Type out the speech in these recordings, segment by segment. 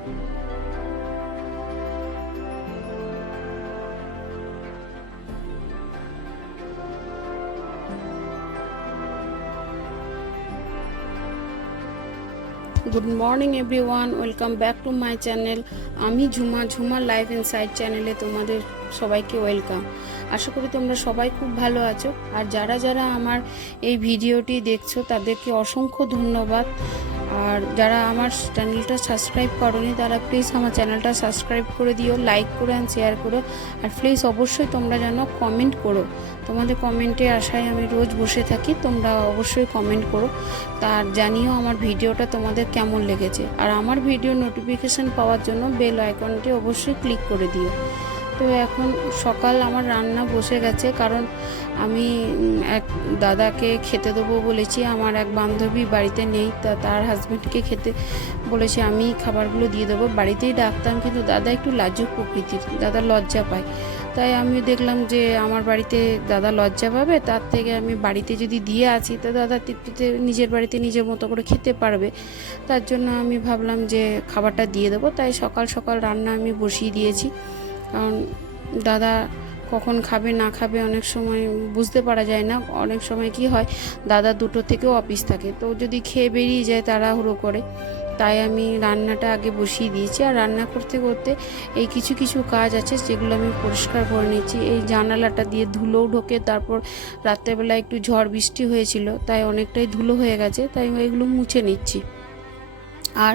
Good morning everyone, welcome back to my channel. আমি Jhuma life inside চ্যানেলে তোমাদের সবাইকে ওয়েলকাম। আশা করি তোমরা সবাই খুব ভালো আছো। আর যারা যারা আমার এই ভিডিওটি দেখছো তাদেরকে অসংখ্য ধন্যবাদ। আর যারা আমার চ্যানেলটা সাবস্ক্রাইব করোনি তারা প্লিজ আমার চ্যানেলটা সাবস্ক্রাইব করে দিও, লাইক করো অ্যান্ড শেয়ার করো। আর প্লিজ অবশ্যই তোমরা যেন কমেন্ট করো, তোমাদের কমেন্টের আশায় আমি রোজ বসে থাকি। তোমরা অবশ্যই কমেন্ট করো, তার জানিও আমার ভিডিওটা তোমাদের কেমন লেগেছে। আর আমার ভিডিও নোটিফিকেশান পাওয়ার জন্য বেল আইকনটি অবশ্যই ক্লিক করে দিও। তো এখন সকাল আমার রান্না বসে গেছে, কারণ আমি এক দাদাকে খেতে দেবো বলেছি। আমার এক বান্ধবী বাড়িতে নেই, তার হাজব্যান্ডকে খেতে বলেছি, আমি খাবারগুলো দিয়ে দেবো। বাড়িতেই ডাকতাম, কিন্তু দাদা একটু লাজুক প্রকৃতির, দাদা লজ্জা পায়। তাই আমি দেখলাম যে আমার বাড়িতে দাদা লজ্জা পাবে, তার থেকে আমি বাড়িতে যদি দিয়ে আছি তো দাদা তৃপ্তিতে নিজের বাড়িতে নিজের মতো করে খেতে পারবে। তার জন্য আমি ভাবলাম যে খাবারটা দিয়ে দেবো। তাই সকাল সকাল রান্না আমি বসিয়ে দিয়েছি, কারণ দাদা কখন খাবে না খাবে অনেক সময় বুঝতে পারা যায় না। অনেক সময় কি হয়, দাদা 2টো থেকেও অফিস থাকে, তো যদি খেয়ে বেরিয়ে যায় তাড়াহুড়ো করে। তাই আমি রান্নাটা আগে বসিয়ে দিয়েছি। আর রান্না করতে করতে এই কিছু কিছু কাজ আছে যেগুলো আমি পরিষ্কার করে নিচ্ছি। এই জানালাটা দিয়ে ধুলোও ঢোকে, তারপর রাত্রেবেলা একটু ঝড় বৃষ্টি হয়েছিল, তাই অনেকটাই ধুলো হয়ে গেছে, তাই এগুলো মুছে নিচ্ছি। আর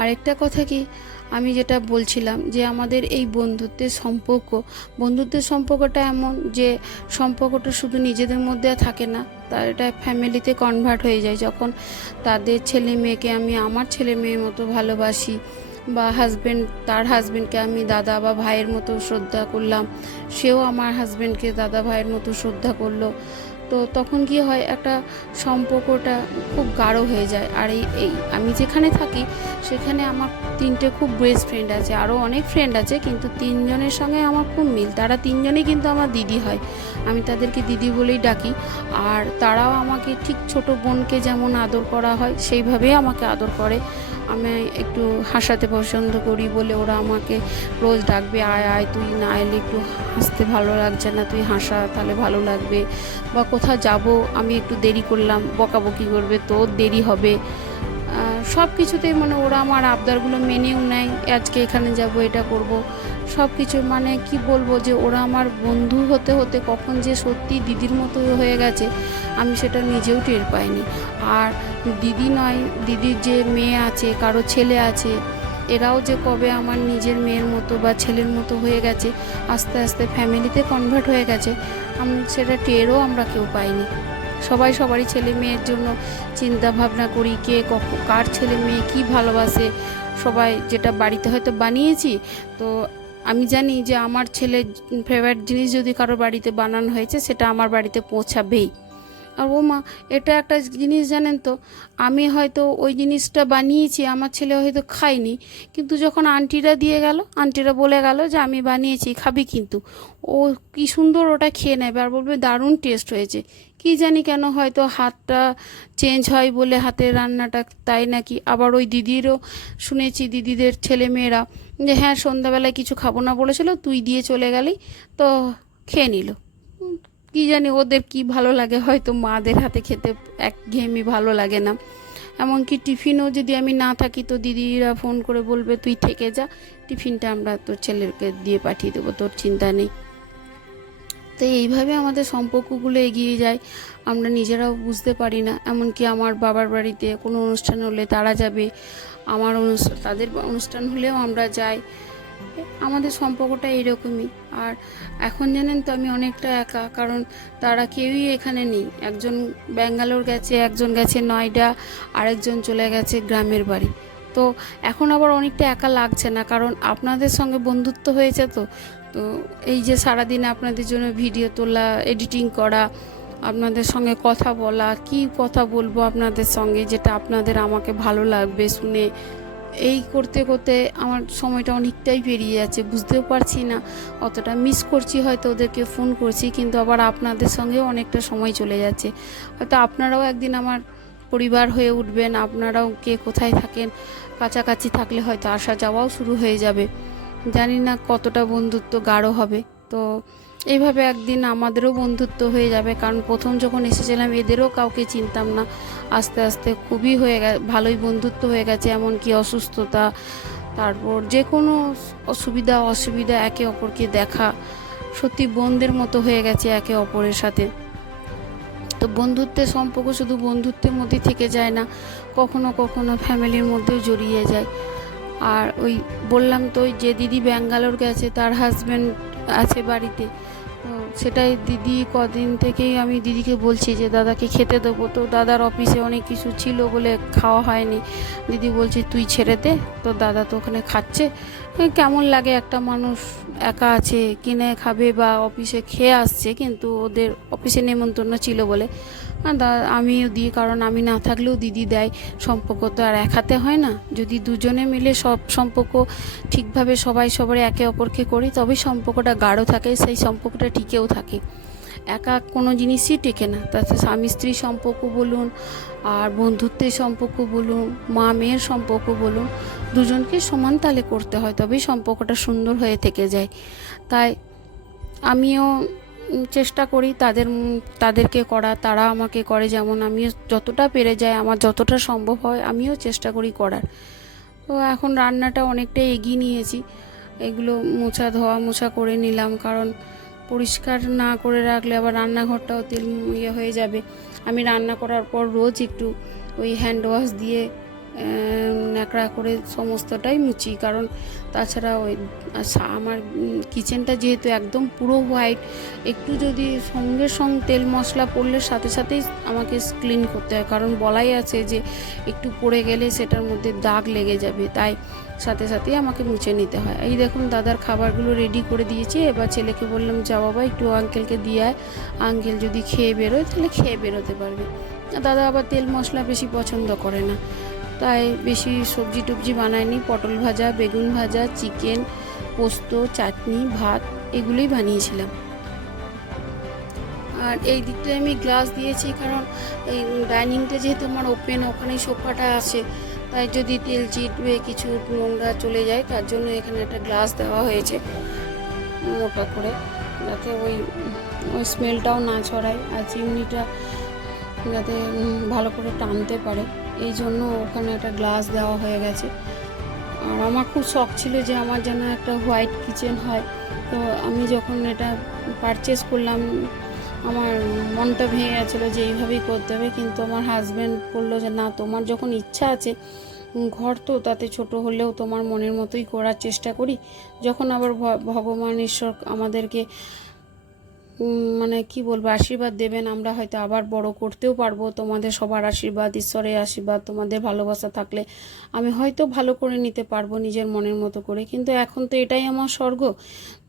আরেকটা কথা কি, আমি যেটা বলছিলাম যে আমাদের এই বন্ধুত্বের সম্পর্কটা এমন যে সম্পর্কটা শুধু নিজেদের মধ্যে থাকে না, তার এটা ফ্যামিলিতে কনভার্ট হয়ে যায়। যখন তাদের ছেলে মেয়েকে আমি আমার ছেলে মেয়ের মতো ভালোবাসি, বা তার হাজব্যান্ডকে আমি দাদা বা ভাইয়ের মতো শ্রদ্ধা করলাম, সেও আমার হাজব্যান্ডকে দাদা ভাইয়ের মতো শ্রদ্ধা করলো, তো তখন কি হয়, একটা সম্পর্কটা খুব গাঢ় হয়ে যায়। আর এই আমি যেখানে থাকি সেখানে আমার 3টে খুব বেস্ট ফ্রেন্ড আছে, আরও অনেক ফ্রেন্ড আছে, কিন্তু 3জনের সঙ্গে আমার খুব মিল। তারা 3জনেই কিন্তু আমার দিদি হয়, আমি তাদেরকে দিদি বলেই ডাকি। আর তারাও আমাকে ঠিক ছোট বোনকে যেমন আদর করা হয় সেইভাবেই আমাকে আদর করে। আমি একটু হাসাতে পছন্দ করি বলে ওরা আমাকে রোজ ডাকবে, আয় আয়, তুই না এলে একটু হাসতে ভালো লাগছে না, তুই হাসা তাহলে ভালো লাগবে। বা কোথাও যাব, আমি একটু দেরি করলাম, বকাবকি করবে, তোর দেরি হবে। সব কিছুতেই মানে ওরা আমার আবদারগুলো মেনেও নেয়। আজকে এখানে যাব, এটা করব, সব কিছু মানে কি বলবো, যে ওরা আমার বন্ধু হতে হতে কখন যে সত্যি দিদির মতো হয়ে গেছে আমি সেটা নিজেও টের পাইনি। আর দিদি নয়, দিদির যে মেয়ে আছে, কারো ছেলে আছে, এরাও যে কবে আমার নিজের মেয়ের মতো বা ছেলের মতো হয়ে গেছে, আস্তে আস্তে ফ্যামিলিতে কনভার্ট হয়ে গেছে, আমি সেটা টেরও আমরা কেউ পাইনি। সবাই সবারই ছেলে মেয়ের জন্য চিন্তা ভাবনা করি, কে কার ছেলে মেয়ে কী ভালোবাসে। সবাই যেটা বাড়িতে হয়তো বানিয়েছি, তো আমি জানি যে আমার ছেলের ফেভারিট জিনিস যদি কারো বাড়িতে বানানো হয়েছে সেটা আমার বাড়িতে পৌঁছাবেই। আর ও মা, এটা একটা জিনিস জানেন তো, আমি হয়তো ওই জিনিসটা বানিয়েছি, আমার ছেলে হয়তো খায়নি, কিন্তু যখন আন্টিরা দিয়ে গেল, আন্টিরা বলে গেল যে আমি বানিয়েছি, খাবি কিন্তু, ও কি সুন্দর ওটা খেয়ে নেবে আর বলবে দারুণ টেস্ট হয়েছে। কি জানি কেন, হয়তো হাতটা চেঞ্জ হয় বলে হাতের রান্নাটা, তাই নাকি। আবার ওই দিদিরও শুনেছি, দিদিদের ছেলে মেয়েরা যে হ্যাঁ সন্ধ্যাবেলায় কিছু খাবো না বলেছিল, তুই দিয়ে চলে গেলি, তো খেয়ে নিল। কি জানি ওদের কি ভালো লাগে, হয়তো মাদের হাতে খেতে একঘেয়েমি ভালো লাগে না। এমনকি টিফিনও যদি আমি না থাকি তো দিদিরা ফোন করে বলবে তুই থেকে যা, টিফিনটা আমরা তোর ছেলেকে দিয়ে পাঠিয়ে দেবো, তোর চিন্তা নেই। তো এইভাবে আমাদের সম্পর্কগুলো এগিয়ে যায়, আমরা নিজেরাও বুঝতে পারি না। এমনকি আমার বাবার বাড়িতে কোনো অনুষ্ঠান হলে তারা যাবে, তাদের অনুষ্ঠান হলেও আমরা যাই। আমাদের সম্পর্কটা এইরকমই। আর এখন জানেন তো আমি অনেকটা একা, কারণ তারা কেউই এখানে নেই। একজন ব্যাঙ্গালোর গেছে, একজন গেছে নয়ডা, আরেকজন চলে গেছে গ্রামের বাড়ি। তো এখন আবার অনেকটা একা লাগছে না, কারণ আপনাদের সঙ্গে বন্ধুত্ব হয়েছে। তো তো এই যে সারাদিন আপনাদের জন্য ভিডিও তোলা, এডিটিং করা, আপনাদের সঙ্গে কথা বলা, কি কথা বলবো আপনাদের সঙ্গে যেটা আপনাদের আমাকে ভালো লাগবে শুনে, এই করতে করতে আমার সময়টা অনেকটাই পেরিয়ে যাচ্ছে, বুঝতেও পারছি না। অতটা মিস করছি, হয়তো ওদেরকে ফোন করছি, কিন্তু আবার আপনাদের সঙ্গেও অনেকটা সময় চলে যাচ্ছে। হয়তো আপনারাও একদিন আমার পরিবার হয়ে উঠবেন, আপনারাও কে কোথায় থাকেন, কাছাকাছি থাকলে হয়তো আসা যাওয়াও শুরু হয়ে যাবে। জানি না কতটা বন্ধুত্ব গাঢ় হবে। তো এইভাবে একদিন আমাদেরও বন্ধুত্ব হয়ে যাবে, কারণ প্রথম যখন এসেছিলাম এদেরও কাউকে চিনতাম না। আস্তে আস্তে খুবই ভালোই বন্ধুত্ব হয়ে গেছে। এমনকি অসুস্থতা, তারপর যে কোনো অসুবিধা অসুবিধা একে অপরকে দেখা, সত্যি বোনদের মতো হয়ে গেছে একে অপরের সাথে। তো বন্ধুত্বের সম্পর্ক শুধু বন্ধুত্বের মধ্যেই থেকে যায় না, কখনো কখনো ফ্যামিলির মধ্যেও জড়িয়ে যায়। আর ওই বললাম তো, ওই যে দিদি ব্যাঙ্গালোর গেছে, তার হাজব্যান্ড আছে বাড়িতে। তো সেটাই দিদি কদিন থেকেই আমি দিদিকে বলছি যে দাদাকে খেতে দেবো, তো দাদার অফিসে অনেক কিছু ছিল বলে খাওয়া হয়নি। দিদি বলছে তুই ছেড়ে দে, তো দাদা তো ওখানে খাচ্ছে। কেমন লাগে একটা মানুষ একা আছে, কিনে খাবে বা অফিসে খেয়ে আসছে, কিন্তু ওদের অফিসে নেমন্তন্ন ছিল বলে আমিও দিই, কারণ আমি না থাকলেও দিদি দেয়। সম্পর্ক তো আর এক হাতে হয় না, যদি দুজনে মিলে সব সম্পর্ক ঠিকভাবে সবাই সবার একে অপরকে করি, তবেই সম্পর্কটা গাঢ় থাকে, সেই সম্পর্কটা টিকেও থাকে। একা কোনো জিনিসই টেকে না, তাতে স্বামী স্ত্রী সম্পর্ক বলুন, আর বন্ধুত্বের সম্পর্ক বলুন, মা মেয়ের সম্পর্ক বলুন, দুজনকে সমান তালে করতে হয়, তবেই সম্পর্কটা সুন্দর হয়ে থেকে যায়। তাই আমিও চেষ্টা করি তাদেরকে করা, তারা আমাকে করে, যেমন আমিও যতটা পেরে যাই, আমার যতটা সম্ভব হয় আমিও চেষ্টা করি করার। তো এখন রান্নাটা অনেকটাই এগিয়ে নিয়েছি, এগুলো মোছা করে নিলাম, কারণ পরিষ্কার না করে রাখলে আবার রান্নাঘরটাও তেল হয়ে যাবে। আমি রান্না করার পর রোজ একটু ওই হ্যান্ড ওয়াশ দিয়ে ন্যাকড়া করে সমস্তটাই মুছি, কারণ তাছাড়া ওই আমার কিচেনটা যেহেতু একদম পুরো হোয়াইট, একটু যদি সঙ্গে সঙ্গে তেল মশলা পড়লে সাথে সাথেই আমাকে ক্লিন করতে হয়, কারণ বলাই আছে যে একটু পড়ে গেলে সেটার মধ্যে দাগ লেগে যাবে, তাই সাথে সাথেই আমাকে মুছে নিতে হয়। এই দেখুন দাদার খাবারগুলো রেডি করে দিয়েছি, এবার ছেলেকে বললাম যা বাবা একটু আঙ্কেলকে দিয়ে আয়, আঙ্কেল যদি খেয়ে বেরোয় তাহলে খেয়ে বেরোতে পারবে। দাদা আবার তেল মশলা বেশি পছন্দ করে না, তাই বেশি সবজি টবজি বানায়নি, পটল ভাজা, বেগুন ভাজা, চিকেন, পোস্ত, চাটনি, ভাত এগুলোই বানিয়েছিলাম। আর এই দিকটায় আমি গ্লাস দিয়েছি, কারণ এই ডাইনিংটা যেহেতু আমার ওপেন, ওখানেই সোফাটা আছে, তাই যদি তেল চিটবে কিছু নোংরা চলে যায়, তার জন্য এখানে একটা গ্লাস দেওয়া হয়েছে মোটা করে, যাতে ওই স্মেলটাও না ছড়ায়, আর চিমনিটা যাতে ভালো করে টানতে পারে, এই জন্য ওখানে একটা গ্লাস দেওয়া হয়ে গেছে। আর আমার খুব শখ ছিল যে আমার যেন একটা হোয়াইট কিচেন হয়। তো আমি যখন এটা পারচেস করলাম, আমার মনটা ভেঙে গেছিলো যে এইভাবেই করতে হবে, কিন্তু আমার হাজব্যান্ড বললো যে না, তোমার যখন ইচ্ছা আছে, ঘর তো তাতে ছোট হলেও তোমার মনের মতোই করার চেষ্টা করি। যখন আবার ভগবান ঈশ্বর আমাদেরকে মানে কি বলবো আশীর্বাদ দেবেন, আমরা হয়তো আবার বড় করতেও পারবো। তোমাদের সবার আশীর্বাদ, ঈশ্বরের আশীর্বাদ, তোমাদের ভালোবাসা থাকলে আমি হয়তো ভালো করে নিতে পারবো নিজের মনের মতো করে, কিন্তু এখন তো এটাই আমার স্বর্গ,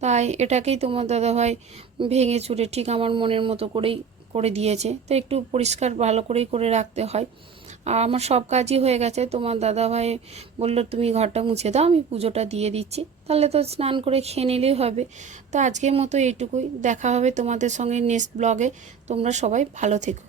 তাই এটাকেই তোমার দাদাভাই ভেঙে চুরে ঠিক আমার মনের মতো করেই করে দিয়েছে। তো একটু পরিষ্কার ভালো করেই করে রাখতে হয়। আর আমার সব কাজই হয়ে গেছে, তোমার দাদাভাই বললো তুমি ঘরটা মুছে দাও, আমি পুজোটা দিয়ে দিচ্ছি, তাহলে তো স্নান করে খেয়ে নিলেই হবে। তো আজকের মতো এইটুকুই, দেখা হবে তোমাদের সঙ্গে নেক্সট ব্লগে। তোমরা সবাই ভালো থেকো।